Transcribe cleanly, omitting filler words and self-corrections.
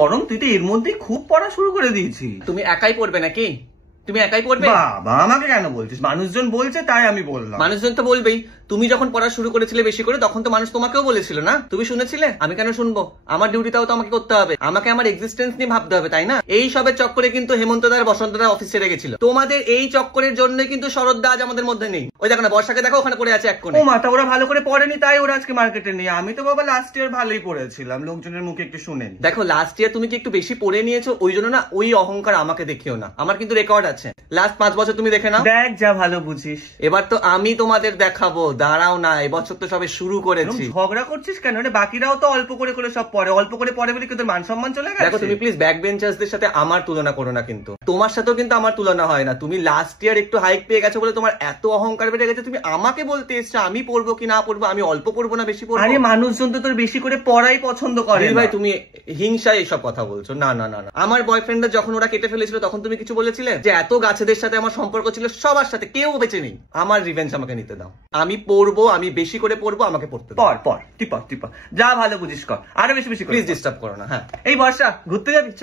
গরম, তুই তো এর মধ্যেই খুব পড়া শুরু করে দিয়েছিস। তুমি একাই পড়বে নাকি? তুমি একাই পড়বে? বাবা, আমাকে কেন বলছিস? মানুষজন বলছে তাই আমি বললাম। মানুষজন তো বলবেই। তুমি যখন পড়া শুরু করেছিলে বেশি করে, তখন তো মানুষ তোমাকেও বলেছিল না? তুমি শুনেছিলে? আমি কেন শুনবো? আমার ডিউটিটাও তো আমাকে করতে হবে, আমাকে আমার এক্সিস্টেন্স নিয়ে ভাবতে হবে, তাই না? এই সবের চক্করে কিন্তু হেমন্ত দা আর বসন্ত দা অফিস ছেড়ে গেছিল। তোমাদের এই চক্করের জন্য কিন্তু শরৎ দা আজ আমাদের মধ্যে নেই। ওই দেখো না, বর্ষাকে দেখো ওখানে পড়ে আছে এক কোণে। ও মাথা, ওরা ভালো করে পড়েনি তাই ওরা আজকে মার্কেটে নেই। আমি তো বাবা লাস্ট ইয়ার ভালোই পড়েছিলাম, লোকজনের মুখে একটু শুনেনি। দেখো, লাস্ট ইয়ার তুমি কি একটু বেশি পড়ে নিয়েছো, ওই জন্য না ওই অহংকার আমাকে দেখিও না। আমার কিন্তু রেকর্ড আছে, লাস্ট 5 বছর তুমি দেখে নাও। দেখ, যা ভালো বুঝিস। এবার তো আমি তোমাদের দেখাবো, দাঁড়াও না, এবছর তো সবে শুরু করেছি। ঝগড়া করছিস কেন? বাকিরাও তো অল্প করে করে সব পড়ে, অল্প করে পড়ে বলে কিন্তু মান সম্মান চলে গেছে। দেখো, তুমি প্লিজ ব্যাক বেঞ্চার্সদের সাথে আমার তুলনা করো না, কিন্তু তোমার সাথেও কিন্তু আমার তুলনা হয় না। তুমি লাস্ট ইয়ার একটু হাইক পেয়ে গেছো বলে তোমার এত অহংকার বেড়ে গেছে, তুমি আমাকে বলতে এসছো আমি পড়বো কি না পড়বো, আমি অল্প পড়বো না বেশি পড়বো। আরে মানুষজন তো তোর বেশি করে পড়াই পছন্দ করে ভাই। তুমি হিংসায় এসব কথা বলছো। না না না, আমার বয়ফ্রেন্ডরা যখন ওরা কেটে ফেলেছিল তখন তুমি কিছু বলেছিলে? যে এত গাছেদের সাথে আমার সম্পর্ক ছিল, সবার সাথে কেউ বেঁচে নেই। আমার রিভেঞ্জ আমাকে নিতে দাও। আমি পড়বো, আমি বেশি করে পড়বো, আমাকে পড়তে দাও। পড় টিপা যা ভালো বুঝিস কর, আরো বেশি বেশি। প্লিজ ডিস্টার্ব করো না। হ্যাঁ, এই বর্ষা ঘুরতে যাবি? চ।